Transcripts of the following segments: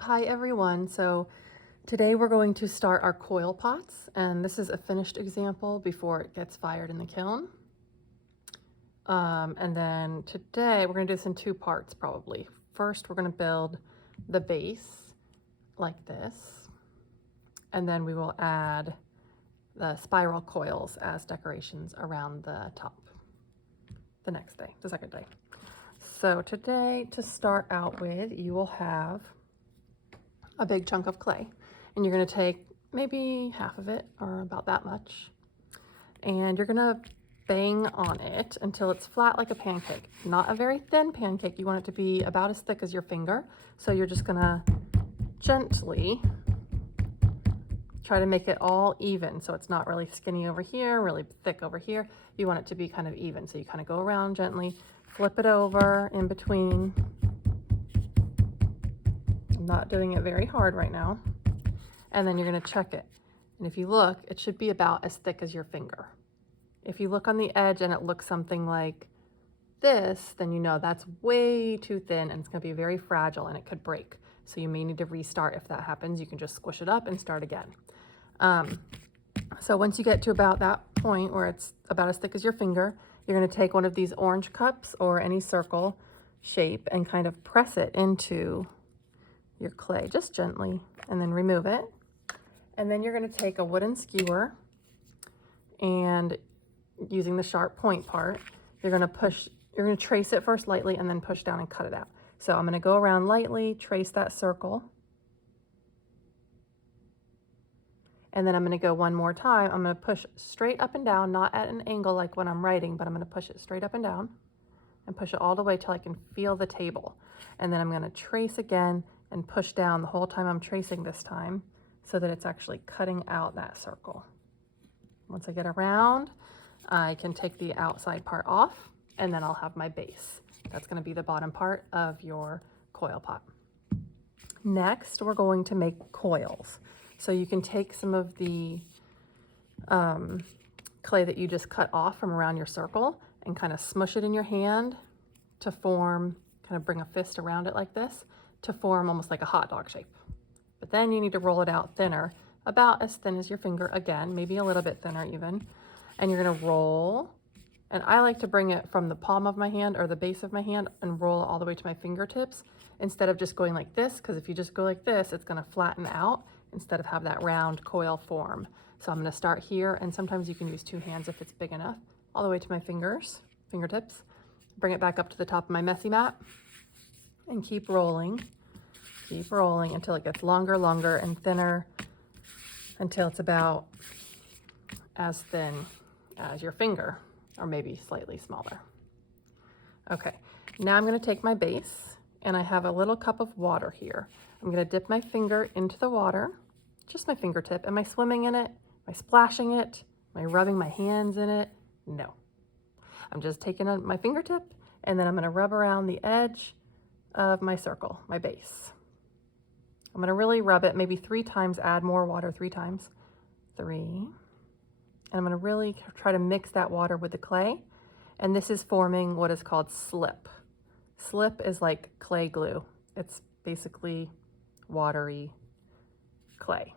Hi everyone. So today we're going to start our coil pots, and this is a finished example before it gets fired in the kiln. And then today we're going to do this in two parts probably. First, we're going to build the base like this, and then we will add the spiral coils as decorations around the top the next day, the second day. So today, to start out with, you will have a big chunk of clay, and you're going to take maybe half of it or about that much, and you're going to bang on it until it's flat like a pancake. Not a very thin pancake. You want it to be about as thick as your finger. So you're just going to gently try to make it all even, so it's not really skinny over here, really thick over here. You want it to be kind of even, so you kind of go around gently, flip it over in between. I'm not doing it very hard right now. And then you're going to check it. And if you look, it should be about as thick as your finger. If you look on the edge and it looks something like this, then you know that's way too thin and it's going to be very fragile and it could break. So you may need to restart. If that happens, you can just squish it up and start again. So once you get to about that point where it's about as thick as your finger, you're going to take one of these orange cups or any circle shape and kind of press it into your clay just gently, and then remove it. And then you're going to take a wooden skewer, and using the sharp point part, you're going to trace it first lightly and then push down and cut it out. So I'm going to go around lightly, trace that circle, and then I'm going to go one more time. I'm going to push straight up and down, not at an angle like when I'm writing, but I'm going to push it straight up and down and push it all the way till I can feel the table. And then I'm going to trace again and push down the whole time I'm tracing this time, so that it's actually cutting out that circle. Once I get around, I can take the outside part off, and then I'll have my base. That's going to be the bottom part of your coil pot. Next, we're going to make coils. So you can take some of the clay that you just cut off from around your circle and kind of smush it in your hand to form, kind of bring a fist around it like this, to form almost like a hot dog shape. But then you need to roll it out thinner, about as thin as your finger again, maybe a little bit thinner even. And you're going to roll, and I like to bring it from the palm of my hand or the base of my hand and roll it all the way to my fingertips instead of just going like this, because if you just go like this, it's going to flatten out instead of have that round coil form. So I'm going to start here, and sometimes you can use two hands if it's big enough, all the way to my fingertips. Bring it back up to the top of my messy mat and keep rolling until it gets longer and thinner, until it's about as thin as your finger, or maybe slightly smaller. Okay, now I'm going to take my base, and I have a little cup of water here. I'm going to dip my finger into the water, just my fingertip. Am I swimming in it? Am I splashing it? Am I rubbing my hands in it? No. I'm just taking my fingertip, and then I'm going to rub around the edge of my circle, my base. I'm going to really rub it maybe 3 times, add more water 3 times. 3. And I'm going to really try to mix that water with the clay. And this is forming what is called slip. Slip is like clay glue. It's basically watery clay.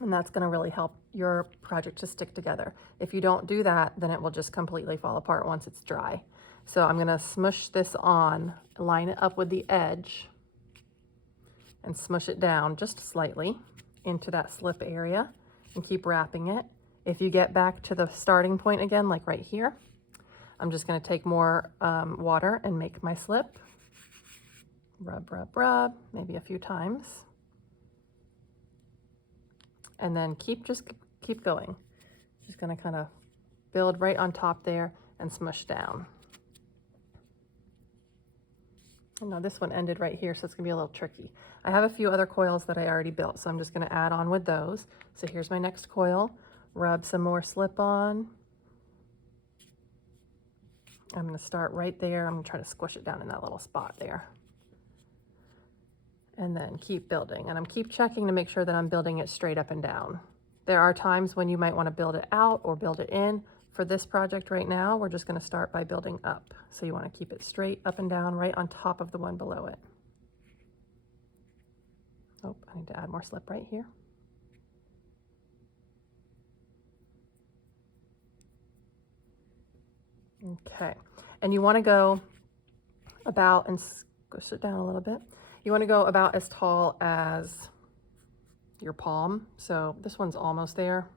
And that's going to really help your project to stick together. If you don't do that, then it will just completely fall apart once it's dry. So I'm going to smush this on, line it up with the edge, and smush it down just slightly into that slip area, and keep wrapping it. If you get back to the starting point again, like right here, I'm just going to take more water and make my slip. Rub, rub, rub, maybe a few times. And then just keep going. Just going to kind of build right on top there and smush down. And now this one ended right here, so it's going to be a little tricky. I have a few other coils that I already built, so I'm just going to add on with those. So here's my next coil. Rub some more slip on. I'm going to start right there. I'm going to try to squish it down in that little spot there. And then keep building. And I'm keep checking to make sure that I'm building it straight up and down. There are times when you might want to build it out or build it in. For this project right now, we're just going to start by building up. So you want to keep it straight up and down right on top of the one below it. Oh, I need to add more slip right here. Okay, and you want to go about, and squish it down a little bit. You want to go about as tall as your palm. So this one's almost there,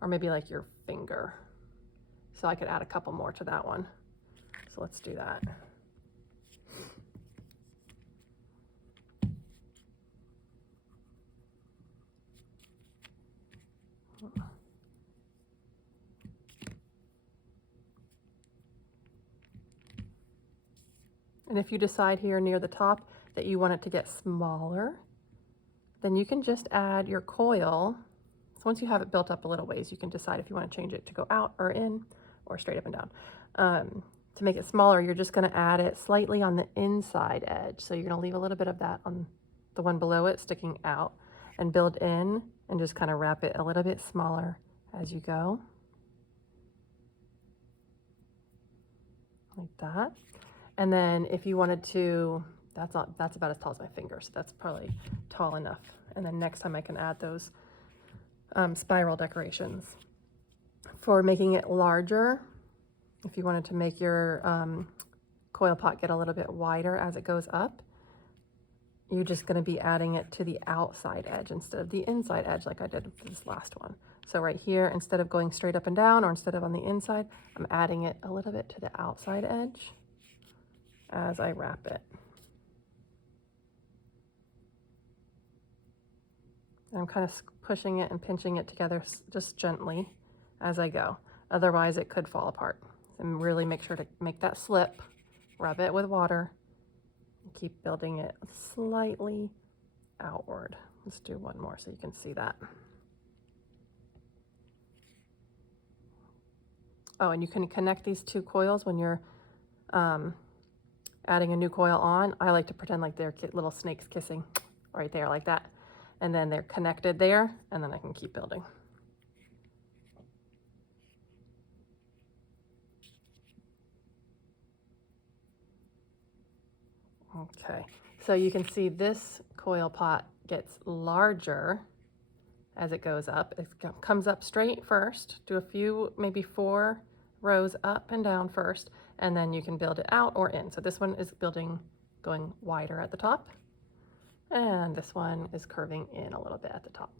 or maybe like your finger. So I could add a couple more to that one. So let's do that. And if you decide here near the top that you want it to get smaller, then you can just add your coil. So once you have it built up a little ways, you can decide if you want to change it to go out or in or straight up and down. To make it smaller, you're just going to add it slightly on the inside edge. So you're going to leave a little bit of that on the one below it sticking out and build in and just kind of wrap it a little bit smaller as you go. Like that. And then if you wanted to, that's about as tall as my finger, so that's probably tall enough. And then next time I can add those spiral decorations. For making it larger, if you wanted to make your coil pot get a little bit wider as it goes up, you're just going to be adding it to the outside edge instead of the inside edge like I did with this last one. So right here, instead of going straight up and down or instead of on the inside, I'm adding it a little bit to the outside edge as I wrap it. And I'm kind of pushing it and pinching it together just gently as I go. Otherwise it could fall apart. And really make sure to make that slip, rub it with water, and keep building it slightly outward. Let's do one more so you can see that. Oh, and you can connect these two coils when you're adding a new coil on. I like to pretend like they're little snakes kissing right there like that. And then they're connected there, and then I can keep building. Okay, so you can see this coil pot gets larger as it goes up. It comes up straight first, do a few, maybe 4 rows up and down first, and then you can build it out or in. So this one is going wider at the top, and this one is curving in a little bit at the top.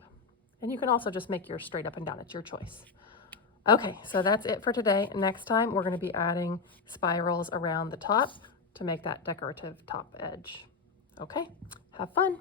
And you can also just make yours straight up and down, it's your choice. Okay, so that's it for today. Next time we're going to be adding spirals around the top to make that decorative top edge. Okay, have fun.